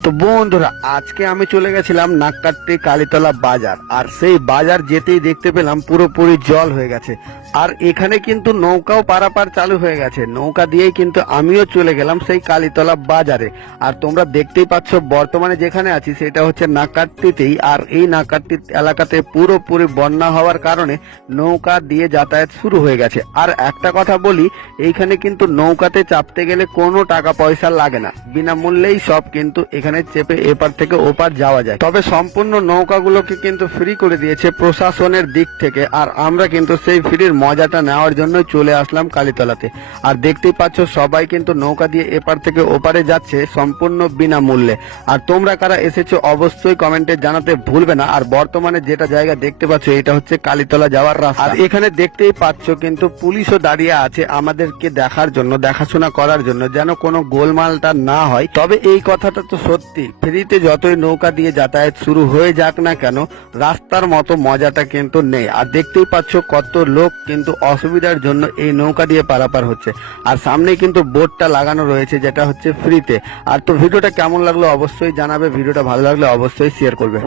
তো বন্ধুরা, আজকে আমি চলে গেছিলাম নাককাট্টি কালীতলা বাজার। আর সেই বাজার যেতেই দেখতে পেলাম পুরোপুরি জল হয়ে গেছে। আর এখানে কিন্তু নৌকাও পারাপার চালু হয়ে গেছে। নৌকা দিয়েই কিন্তু আমিও চলে গেলাম সেই কালীতলা বাজারে। আর তোমরা দেখতেই পাচ্ছ বর্তমানে যেখানে আছি সেটা হচ্ছে নাককাট্টিতেই। আর এই নাককাট্টি এলাকাতে পুরোপুরি বন্যা হওয়ার কারণে নৌকা দিয়ে যাতায়াত শুরু হয়ে গেছে। আর একটা কথা বলি, এইখানে কিন্তু নৌকাতে চাপতে গেলে কোনো টাকা পয়সা লাগে না, বিনামূল্যেই সব কিন্তু এখানে চেপে এপার থেকে ওপার যাওয়া যায়। তবে সম্পূর্ণ নৌকাগুলোকে কিন্তু ফ্রি করে দিয়েছে প্রশাসনের দিক থেকে। আর আমরা কিন্তু সেই ফ্রির মজাটা নেওয়ার জন্য চলে আসলাম কালীতলাতে। আর দেখতেই পাচ্ছ সবাই কিন্তু নৌকা দিয়ে এপার থেকে ওপারে যাচ্ছে সম্পূর্ণ বিনামূল্যে। আর তোমরা কারা এসেছো অবশ্যই কমেন্টে জানাতে ভুলবে না। আর বর্তমানে যেটা জায়গা দেখতে পাচ্ছ এটা হচ্ছে কালীতলা যাওয়ার রাস্তা। আর এখানে দেখতেই পাচ্ছ কিন্তু পুলিশও দাঁড়িয়ে আছে আমাদেরকে দেখার জন্য, দেখাশোনা করার জন্য, যেন কোনো গোলমালটা না হয়। তবে এই কথাটা তো সত্যি, ফ্রিতে যতই নৌকা দিয়ে যাতায়াত শুরু হয়ে যাক না কেন, রাস্তার মতো মজাটা কিন্তু নেই। আর দেখতেই পাচ্ছ কত লোক কিন্তু অসুবিধার জন্য এই নৌকা দিয়ে পারাপার হচ্ছে। আর সামনে কিন্তু বোর্ডটা লাগানো রয়েছে যেটা হচ্ছে ফ্রিতে। আর তো ভিডিওটা কেমন লাগলো অবশ্যই জানাবে, ভিডিওটা ভালো লাগলে অবশ্যই শেয়ার করবে।